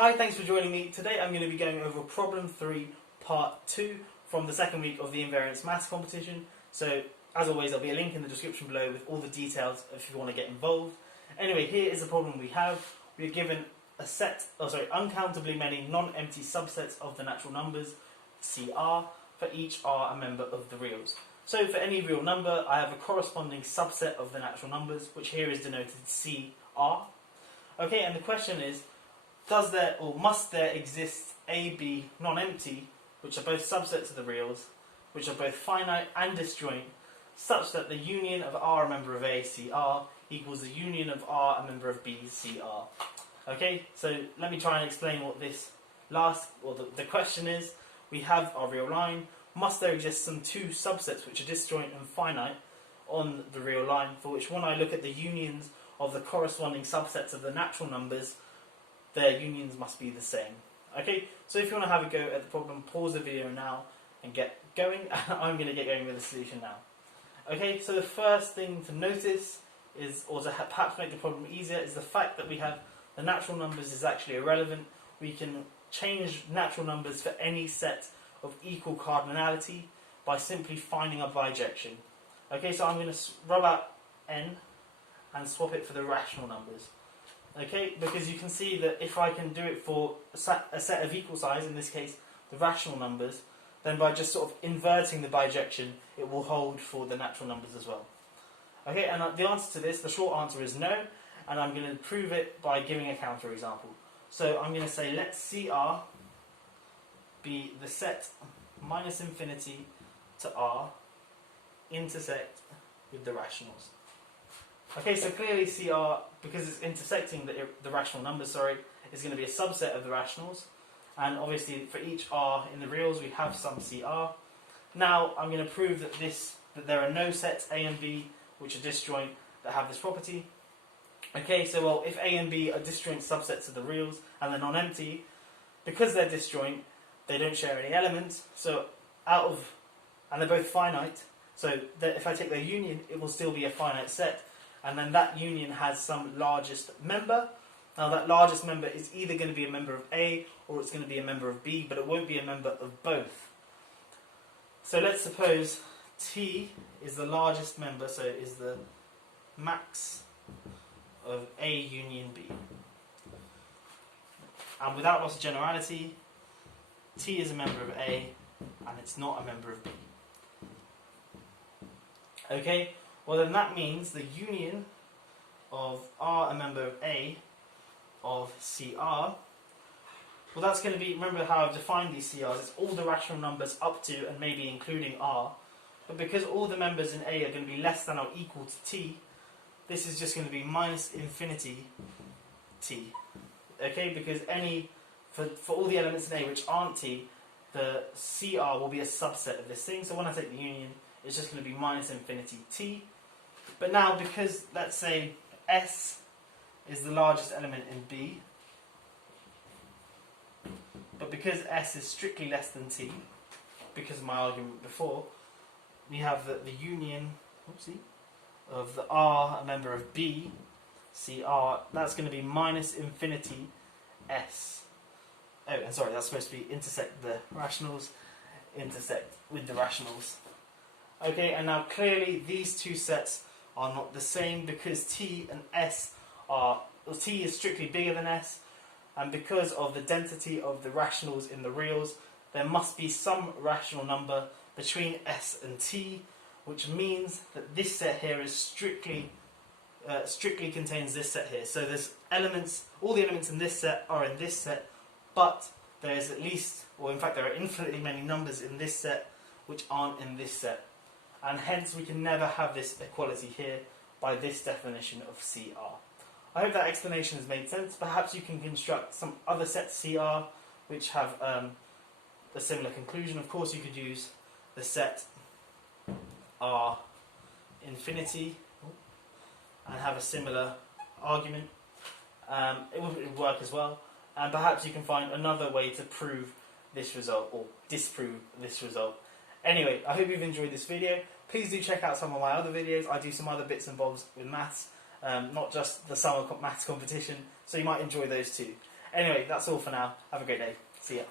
Hi, thanks for joining me. Today I'm going to be going over problem 3, part 2 from the second week of the Invariants maths competition. So, as always, there'll be a link in the description below with all the details if you want to get involved. Anyway, here is the problem we have. We're given uncountably many non-empty subsets of the natural numbers, CR, for each R a member of the reals. So for any real number, I have a corresponding subset of the natural numbers, which here is denoted CR. Okay, and the question is, does there or must there exist A, B, non-empty, which are both subsets of the reals, which are both finite and disjoint, such that the union of R a member of A, CR, equals the union of R a member of B, CR. Okay, so let me try and explain what this the question is. We have our real line. Must there exist some two subsets which are disjoint and finite on the real line, for which when I look at the unions of the corresponding subsets of the natural numbers, their unions must be the same. Okay, so if you want to have a go at the problem, pause the video now and get going. I'm going to get going with the solution now. Okay, so the first thing to notice is, or to perhaps make the problem easier, is the fact that we have the natural numbers is actually irrelevant. We can change natural numbers for any set of equal cardinality by simply finding a bijection. Okay, so I'm going to rub out n and swap it for the rational numbers. Okay, because you can see that if I can do it for a set of equal size, in this case the rational numbers, then by just sort of inverting the bijection, it will hold for the natural numbers as well. Okay, and the answer to this, the short answer is no, and I'm going to prove it by giving a counter example. So I'm going to say let CR be the set minus infinity to R intersect with the rationals. Okay, so clearly CR, because it's intersecting the rational numbers, is going to be a subset of the rationals. And obviously for each R in the reals we have some CR. Now I'm going to prove that there are no sets A and B which are disjoint that have this property. Okay, so well, if A and B are disjoint subsets of the reals and they're non-empty, because they're disjoint, they don't share any elements, and they're both finite, so that if I take their union, it will still be a finite set, and then that union has some largest member. Now that largest member is either going to be a member of A or it's going to be a member of B, but it won't be a member of both. So let's suppose T is the largest member, so it is the max of A union B. And without loss of generality, T is a member of A and it's not a member of B. Okay, well then that means the union of R a member of A of CR, well that's going to be, remember how I've defined these CRs, it's all the rational numbers up to and maybe including R, but because all the members in A are going to be less than or equal to T, this is just going to be minus infinity T. Okay, because for all the elements in A which aren't T, the CR will be a subset of this thing, so when I take the union, it's just going to be minus infinity T. But now, because, let's say, S is the largest element in B, but because S is strictly less than T, because of my argument before, we have the union of the R, a member of B, CR, that's going to be minus infinity S. Oh, and sorry, that's supposed to be intersect the rationals, intersect with the rationals. Okay, and now clearly these two sets are not the same because T and S T is strictly bigger than S, and because of the density of the rationals in the reals, there must be some rational number between S and T, which means that this set here is strictly contains this set here. So there's all the elements in this set are in this set, but there's at least, or in fact there are infinitely many numbers in this set which aren't in this set. And hence we can never have this equality here by this definition of CR. I hope that explanation has made sense. Perhaps you can construct some other sets CR which have a similar conclusion. Of course you could use the set R infinity and have a similar argument. It would work as well. And perhaps you can find another way to prove this result or disprove this result. Anyway, I hope you've enjoyed this video. Please do check out some of my other videos. I do some other bits and bobs with maths, not just the summer maths competition, so you might enjoy those too. Anyway, that's all for now. Have a great day. See ya.